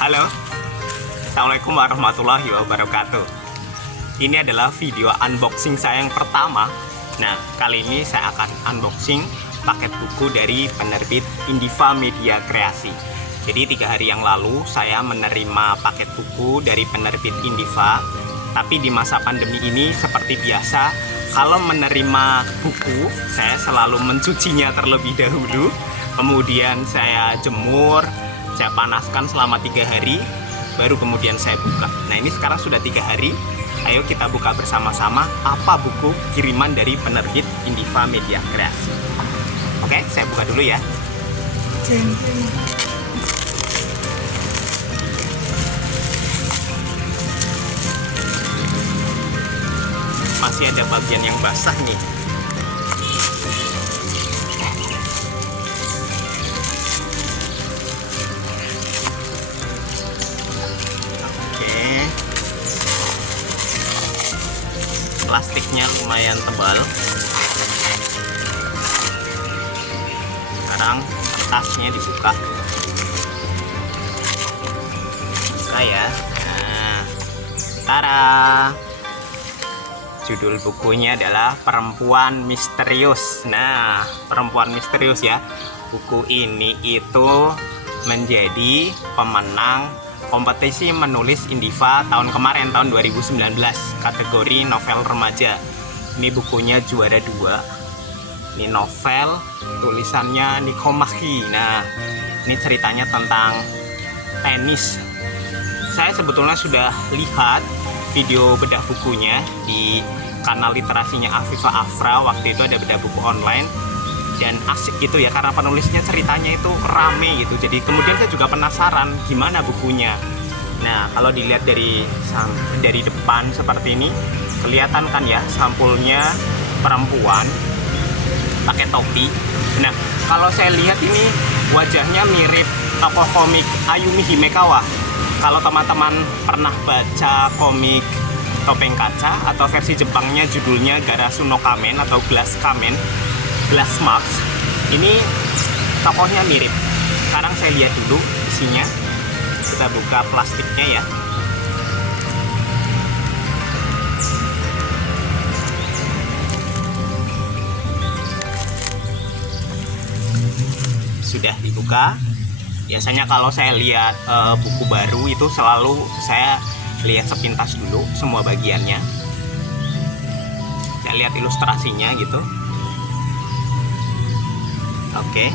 Halo, Assalamualaikum warahmatullahi wabarakatuh. Ini adalah video unboxing saya yang pertama. Nah, kali ini saya akan unboxing paket buku dari penerbit Indiva Media Kreasi. Jadi 3 hari yang lalu saya menerima paket buku dari penerbit Indiva. Tapi di masa pandemi ini seperti biasa, kalau menerima buku saya selalu mencucinya terlebih dahulu. Kemudian saya jemur, saya panaskan selama 3 hari, baru kemudian saya buka. Nah, ini sekarang sudah 3 hari. Ayo kita buka bersama-sama apa buku kiriman dari penerbit Indiva Media Kreasi. Oke, saya buka dulu ya. Masih ada bagian yang basah nih. Plastiknya lumayan tebal. Sekarang kertasnya dibuka. Buka ya. Nah, tara. Judul bukunya adalah Perempuan Misterius. Nah, Perempuan Misterius ya. Buku ini itu menjadi pemenang kompetisi menulis Indiva tahun kemarin, tahun 2019, kategori novel remaja. Ini bukunya juara 2. Ini novel, tulisannya Nico Machi. Nah, ini ceritanya tentang tenis. Saya sebetulnya sudah lihat video bedah bukunya di kanal literasinya Afifa Afra. Waktu itu ada bedah buku online dan asik gitu ya, karena penulisnya ceritanya itu rame gitu. Jadi kemudian saya juga penasaran gimana bukunya. Nah, kalau dilihat dari depan seperti ini, kelihatan kan ya sampulnya perempuan pakai topi. Nah, kalau saya lihat ini wajahnya mirip tokoh komik Ayumi Himekawa. Kalau teman-teman pernah baca komik Topeng Kaca atau versi Jepangnya judulnya Garasu no Kamen atau Glass Kamen, Glass Mask, ini tokohnya mirip. Sekarang saya lihat dulu isinya. Kita buka plastiknya ya. Sudah dibuka. Biasanya kalau saya lihat buku baru itu selalu saya lihat sepintas dulu semua bagiannya. Saya lihat ilustrasinya gitu. Oke,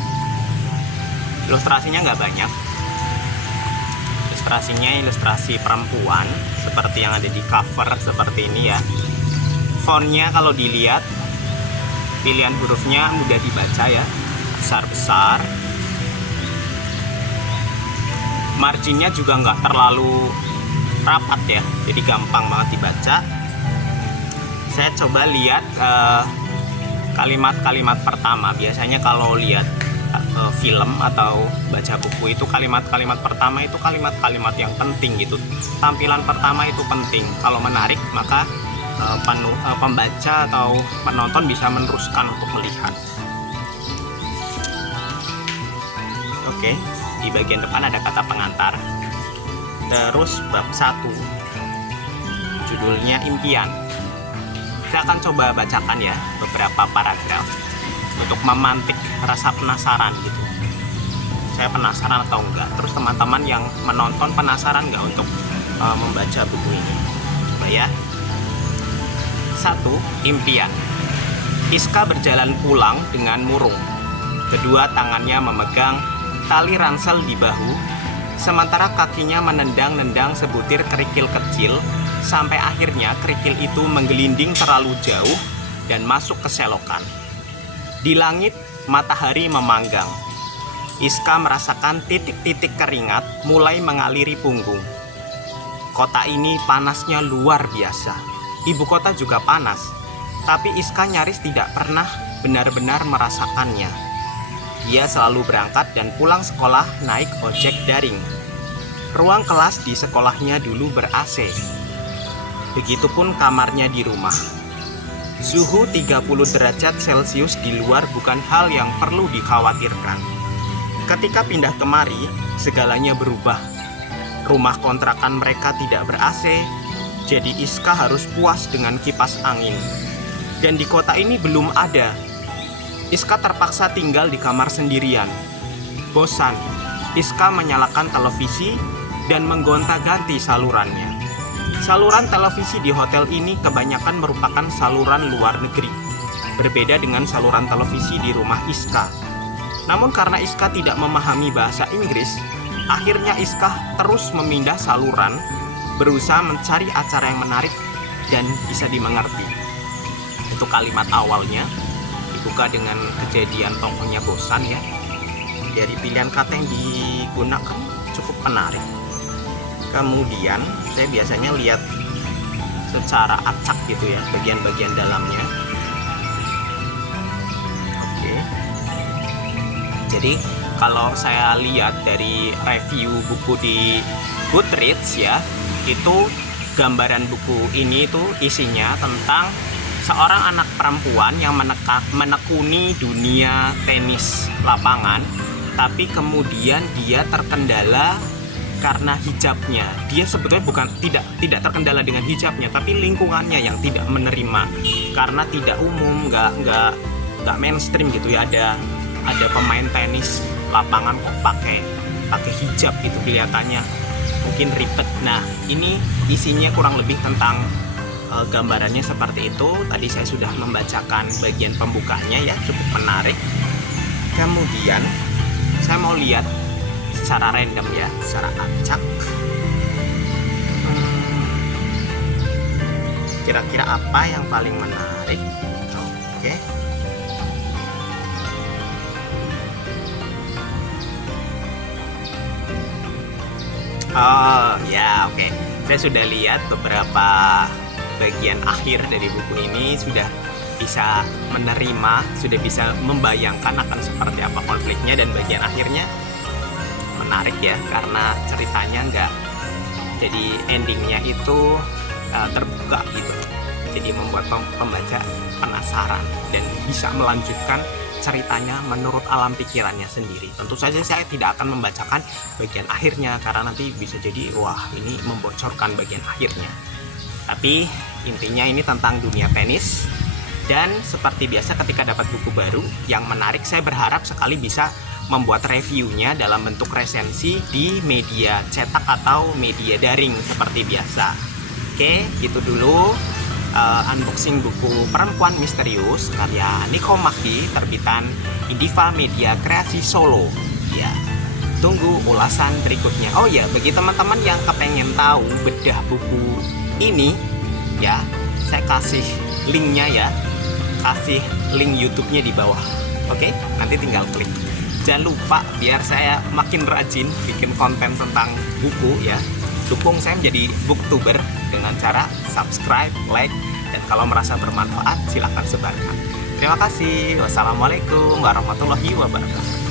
ilustrasinya nggak banyak. Ilustrasinya ilustrasi perempuan seperti yang ada di cover seperti ini ya. Fontnya kalau dilihat, pilihan hurufnya mudah dibaca ya, besar-besar. Marginnya juga nggak terlalu rapat ya, jadi gampang banget dibaca. Saya coba lihat kalimat-kalimat pertama. Biasanya kalau lihat film atau baca buku itu kalimat-kalimat pertama itu kalimat-kalimat yang penting gitu. Tampilan pertama itu penting. Kalau menarik maka pembaca atau penonton bisa meneruskan untuk melihat. Oke, di bagian depan ada kata pengantar. Terus bab 1, judulnya Impian. Saya akan coba bacakan ya beberapa paragraf untuk memantik rasa penasaran gitu. Saya penasaran atau enggak, terus teman-teman yang menonton penasaran enggak untuk membaca buku ini. Coba ya. 1. Impian. Iska berjalan pulang dengan murung. Kedua tangannya memegang tali ransel di bahu, sementara kakinya menendang-nendang sebutir kerikil kecil sampai akhirnya kerikil itu menggelinding terlalu jauh dan masuk ke selokan. Di langit, matahari memanggang. Iska merasakan titik-titik keringat mulai mengaliri punggung. Kota ini panasnya luar biasa. Ibu kota juga panas, tapi Iska nyaris tidak pernah benar-benar merasakannya. Dia selalu berangkat dan pulang sekolah naik ojek daring. Ruang kelas di sekolahnya dulu ber-AC. Begitupun kamarnya di rumah. Suhu 30 derajat Celcius di luar bukan hal yang perlu dikhawatirkan. Ketika pindah kemari, segalanya berubah. Rumah kontrakan mereka tidak ber-AC, jadi Iska harus puas dengan kipas angin. Dan di kota ini belum ada. Iska terpaksa tinggal di kamar sendirian. Bosan, Iska menyalakan televisi dan menggonta-ganti salurannya. Saluran televisi di hotel ini kebanyakan merupakan saluran luar negeri, berbeda dengan saluran televisi di rumah Iska. Namun karena Iska tidak memahami bahasa Inggris, akhirnya Iska terus memindah saluran, berusaha mencari acara yang menarik dan bisa dimengerti. Itu kalimat awalnya, dibuka dengan kejadian tokohnya bosan ya. Dari pilihan kata yang digunakan cukup menarik. Kemudian saya biasanya lihat secara acak gitu ya, bagian-bagian dalamnya. Oke. Jadi kalau saya lihat dari review buku di Goodreads ya, itu gambaran buku ini itu isinya tentang seorang anak perempuan yang menekuni dunia tenis lapangan, tapi kemudian dia terkendala karena hijabnya. Dia sebetulnya tidak terkendala dengan hijabnya, tapi lingkungannya yang tidak menerima karena tidak umum, nggak mainstream gitu ya. Ada pemain tenis lapangan kok pakai hijab gitu, kelihatannya mungkin ribet. Nah, ini isinya kurang lebih tentang gambarannya seperti itu. Tadi saya sudah membacakan bagian pembukanya ya, cukup menarik. Kemudian saya mau lihat secara random ya, secara acak. Kira-kira apa yang paling menarik? Oke. Oh ya, oke. Saya sudah lihat beberapa bagian akhir dari buku ini, sudah bisa menerima, sudah bisa membayangkan akan seperti apa konfliknya, dan bagian akhirnya menarik ya, karena ceritanya enggak, jadi endingnya itu terbuka gitu, jadi membuat pembaca penasaran dan bisa melanjutkan ceritanya menurut alam pikirannya sendiri. Tentu saja saya tidak akan membacakan bagian akhirnya karena nanti bisa jadi wah ini membocorkan bagian akhirnya. Tapi intinya ini tentang dunia tenis, dan seperti biasa ketika dapat buku baru yang menarik, saya berharap sekali bisa membuat reviewnya dalam bentuk resensi di media cetak atau media daring seperti biasa. Oke, gitu dulu unboxing buku Perempuan Misterius karya Nico Maki, terbitan Indiva Media Kreasi Solo. Ya, tunggu ulasan berikutnya. Oh ya, bagi teman-teman yang kepengen tahu bedah buku ini ya, saya kasih linknya ya, kasih link YouTube-nya di bawah. Oke, nanti tinggal klik. Jangan lupa, biar saya makin rajin bikin konten tentang buku ya, dukung saya menjadi booktuber dengan cara subscribe, like, dan kalau merasa bermanfaat silahkan sebarkan. Terima kasih. Wassalamualaikum warahmatullahi wabarakatuh.